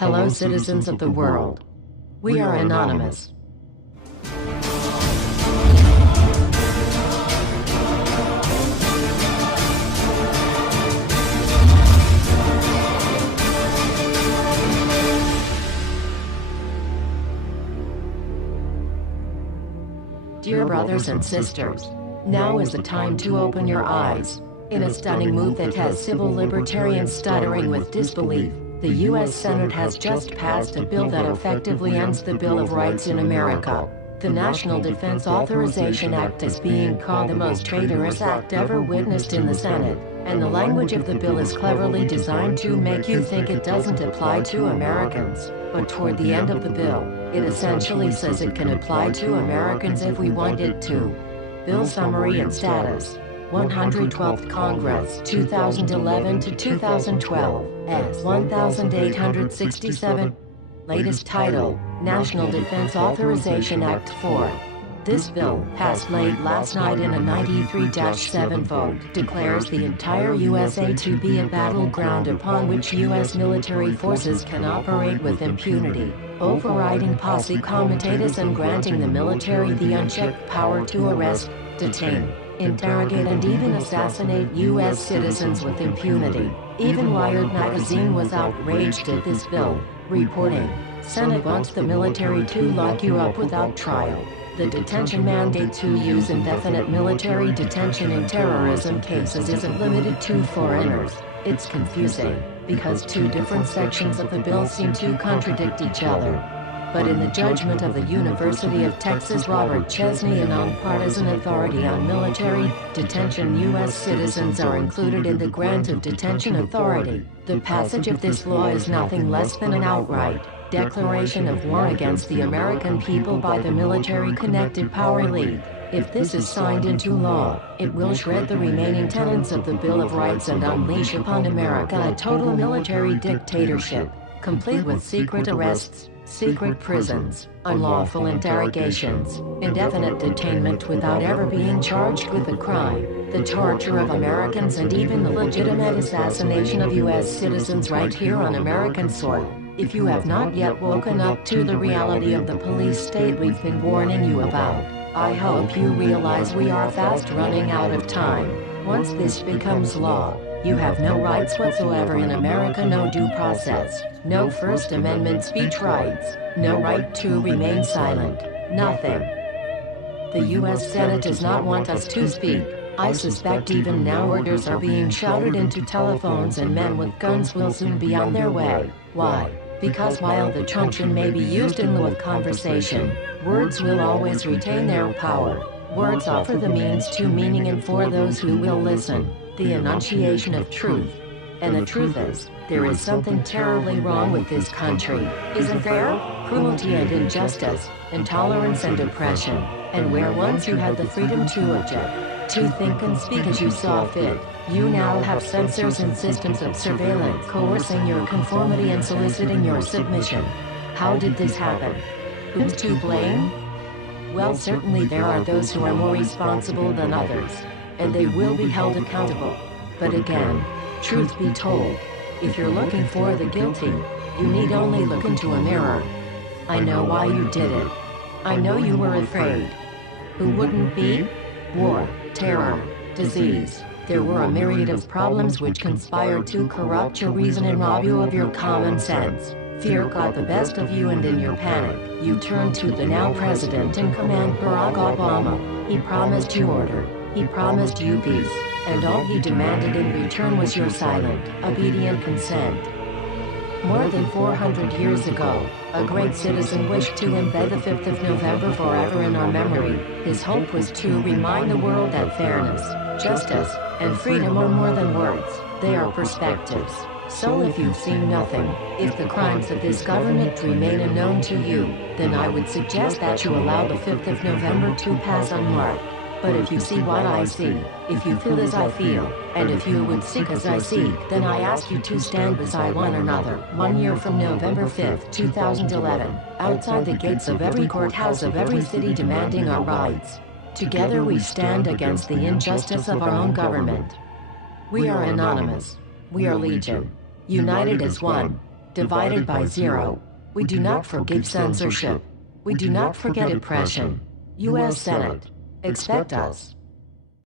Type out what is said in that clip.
Hello, citizens of the world. We are anonymous. Dear brothers and sisters, now is the time to open your eyes. In a stunning move that has civil libertarians stuttering with disbelief, the U.S. Senate has just passed a bill that effectively ends the Bill of Rights in America. The National Defense Authorization Act is being called the most traitorous act ever witnessed in the Senate, and the language of the bill is cleverly designed to make you think it doesn't apply to Americans. But toward the end of the bill, it essentially says it can apply to Americans if we want it to. Bill summary and status. 112th Congress, 2011 to 2012, S. 1867. Latest title, National Defense Authorization Act 4. This bill, passed late last night in a 93-7 vote, declares the entire USA to be a battleground upon which U.S. military forces can operate with impunity, overriding posse comitatus and granting the military the unchecked power to arrest, detain, interrogate and even assassinate U.S. citizens with impunity. Even Wired magazine was outraged at this bill, reporting, Senate wants the military to lock you up without trial. The detention mandate to use indefinite military detention in terrorism cases isn't limited to foreigners. It's confusing, because two different sections of the bill seem to contradict each other. But in the judgment of the University of Texas Robert Chesney, a nonpartisan authority on military detention, U.S. citizens are included in the grant of detention authority. The passage of this law is nothing less than an outright declaration of war against the American people by the military-connected power elite. If this is signed into law, it will shred the remaining tenets of the Bill of Rights and unleash upon America a total military dictatorship, complete with secret arrests, secret prisons, unlawful interrogations, indefinite detainment without ever being charged with a crime, the torture of Americans and even the legitimate assassination of U.S. citizens right here on American soil. If you have not yet woken up to the reality of the police state we've been warning you about, I hope you realize we are fast running out of time. Once this becomes law, you have no rights whatsoever in America, no due process, no First Amendment speech rights, no right to remain silent, nothing. The U.S. Senate does not want us to speak. I suspect even now orders are being shouted into telephones and men with guns will soon be on their way. Why? Because while the truncheon may be used in lieu of conversation, words will always retain their power. Words offer the means to meaning and for those who will listen, the enunciation of truth. And the truth is, there is something terribly wrong with this country, isn't there? Cruelty and injustice, intolerance and oppression, and where once you had the freedom to object, to think and speak as you saw fit, you now have censors and systems of surveillance coercing your conformity and soliciting your submission. How did this happen? Who's to blame? Well, certainly there are those who are more responsible than others, and they will be held accountable. But again, truth be told, if you're looking for the guilty, you need only look into a mirror. I know why you did it. I know you were afraid. Who wouldn't be? War, terror, disease. There were a myriad of problems which conspired to corrupt your reason and rob you of your common sense. Fear got the best of you, and in your panic, you turned to the now president in command, Barack Obama. He promised you order. He promised you peace. And all he demanded in return was your silent, obedient consent. More than 400 years ago, a great citizen wished to embed the 5th of November forever in our memory. His hope was to remind the world that fairness, justice, and freedom are more than words, they are perspectives. So if you've seen nothing, if the crimes of this government remain unknown to you, then I would suggest that you allow the 5th of November to pass unmarked. But if you see what I see, if you feel as I feel, and if you would seek as I seek, then I ask you to stand beside one another, 1 year from November 5th, 2011, outside the gates of every courthouse of every city demanding our rights. Together we stand against the injustice of our own government. We are anonymous. We are legion. United as one. divided by 0. We do not forgive censorship. We do not forget oppression. U.S. Senate. Expect us.